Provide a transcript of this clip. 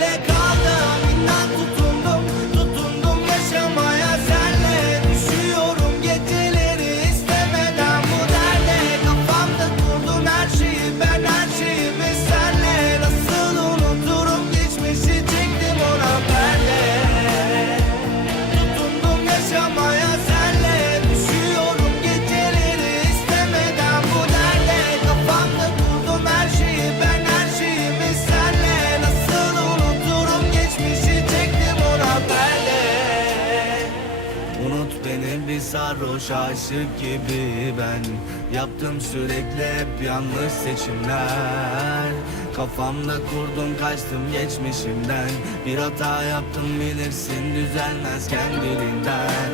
let go. Bir sarhoş aşık gibi ben. Yaptım sürekli hep yanlış seçimler. Kafamda kurdum kaçtım geçmişimden. Bir hata yaptım bilirsin düzelmez kendiliğinden